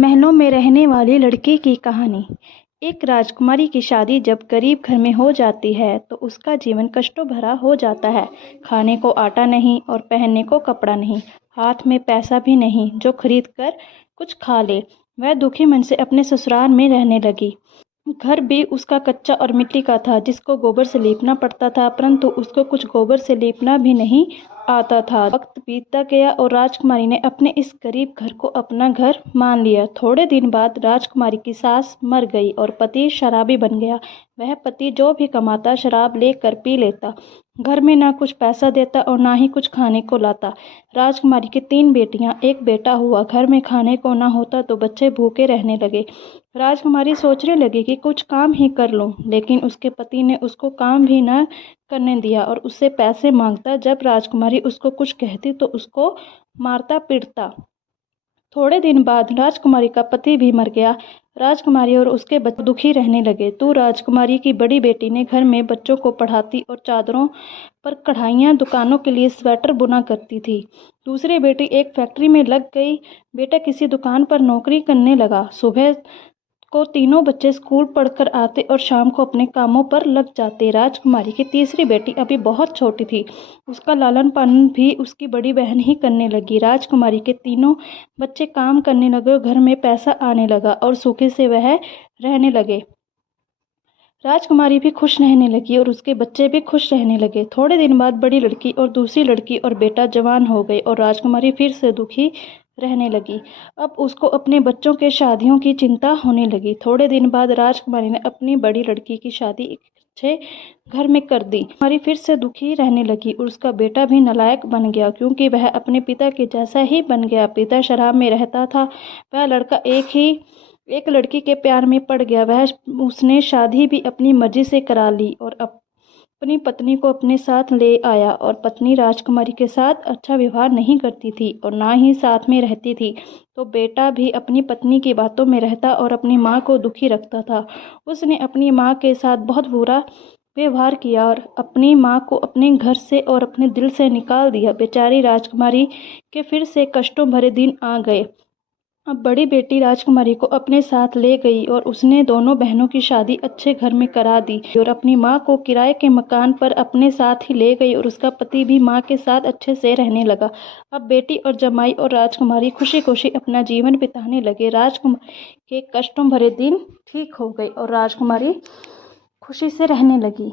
महलों में रहने वाली लड़की की कहानी। एक राजकुमारी की शादी जब गरीब घर में हो जाती है तो उसका जीवन कष्टों भरा हो जाता है। खाने को आटा नहीं और पहनने को कपड़ा नहीं, हाथ में पैसा भी नहीं जो खरीद कर कुछ खा ले। वह दुखी मन से अपने ससुराल में रहने लगी। घर भी उसका कच्चा और मिट्टी का था जिसको गोबर से लीपना पड़ता था, परंतु उसको कुछ गोबर से लीपना भी नहीं आता था। वक्त बीतता गया और राजकुमारी ने अपने इस गरीब घर को अपना घर मान लिया। थोड़े दिन बाद राजकुमारी की सास मर गई और पति शराबी बन गया। वह पति जो भी कमाता शराब लेकर पी लेता, घर में ना कुछ पैसा देता और ना ही कुछ खाने को लाता। राजकुमारी की 3 बेटियां, एक बेटा हुआ। घर में खाने को ना होता तो बच्चे भूखे रहने लगे। राजकुमारी सोचने लगी कि कुछ काम ही कर लूं, लेकिन उसके पति ने उसको काम भी न करने दिया और उससे पैसे मांगता। जब राजकुमारी उसको कुछ कहती तो उसको मारता पीटता। थोड़े दिन बाद राजकुमारी का पति भी मर गया। राजकुमारी और उसके बच्चे दुखी रहने लगे। तो राजकुमारी की बड़ी बेटी ने घर में बच्चों को पढ़ाती और चादरों पर कढ़ाइयाँ, दुकानों के लिए स्वेटर बुना करती थी। दूसरी बेटी एक फैक्ट्री में लग गई, बेटा किसी दुकान पर नौकरी करने लगा। सुबह को तीनों बच्चे स्कूल पढ़कर आते और शाम को अपने कामों पर लग जाते। राजकुमारी की तीसरी बेटी अभी बहुत छोटी थी, उसका लालन पालन भी उसकी बड़ी बहन ही करने लगी। राजकुमारी के तीनों बच्चे काम करने लगे, घर में पैसा आने लगा और सूखे से वह रहने लगे। राजकुमारी भी खुश रहने लगी और उसके बच्चे भी खुश रहने लगे। थोड़े दिन बाद बड़ी लड़की और दूसरी लड़की और बेटा जवान हो गए और राजकुमारी फिर से दुखी रहने लगी। अब उसको अपने बच्चों के शादियों की चिंता होने लगी। थोड़े दिन बाद राजकुमारी ने अपनी बड़ी लड़की की शादी एक अच्छे घर में कर दी। राजकुमारी फिर से दुखी रहने लगी और उसका बेटा भी नालायक बन गया, क्योंकि वह अपने पिता के जैसा ही बन गया। पिता शराब में रहता था। वह लड़का एक लड़की के प्यार में पड़ गया। उसने शादी भी अपनी मर्जी से करा ली और अपनी पत्नी को अपने साथ ले आया। और पत्नी राजकुमारी के साथ अच्छा व्यवहार नहीं करती थी और ना ही साथ में रहती थी, तो बेटा भी अपनी पत्नी की बातों में रहता और अपनी माँ को दुखी रखता था। उसने अपनी माँ के साथ बहुत बुरा व्यवहार किया और अपनी माँ को अपने घर से और अपने दिल से निकाल दिया। बेचारी राजकुमारी के फिर से कष्टों भरे दिन आ गए। अब बड़ी बेटी राजकुमारी को अपने साथ ले गई और उसने दोनों बहनों की शादी अच्छे घर में करा दी और अपनी माँ को किराए के मकान पर अपने साथ ही ले गई और उसका पति भी माँ के साथ अच्छे से रहने लगा। अब बेटी और जमाई और राजकुमारी खुशी खुशी अपना जीवन बिताने लगे। राजकुमारी के कष्टों भरे दिन ठीक हो गए और राजकुमारी खुशी से रहने लगी।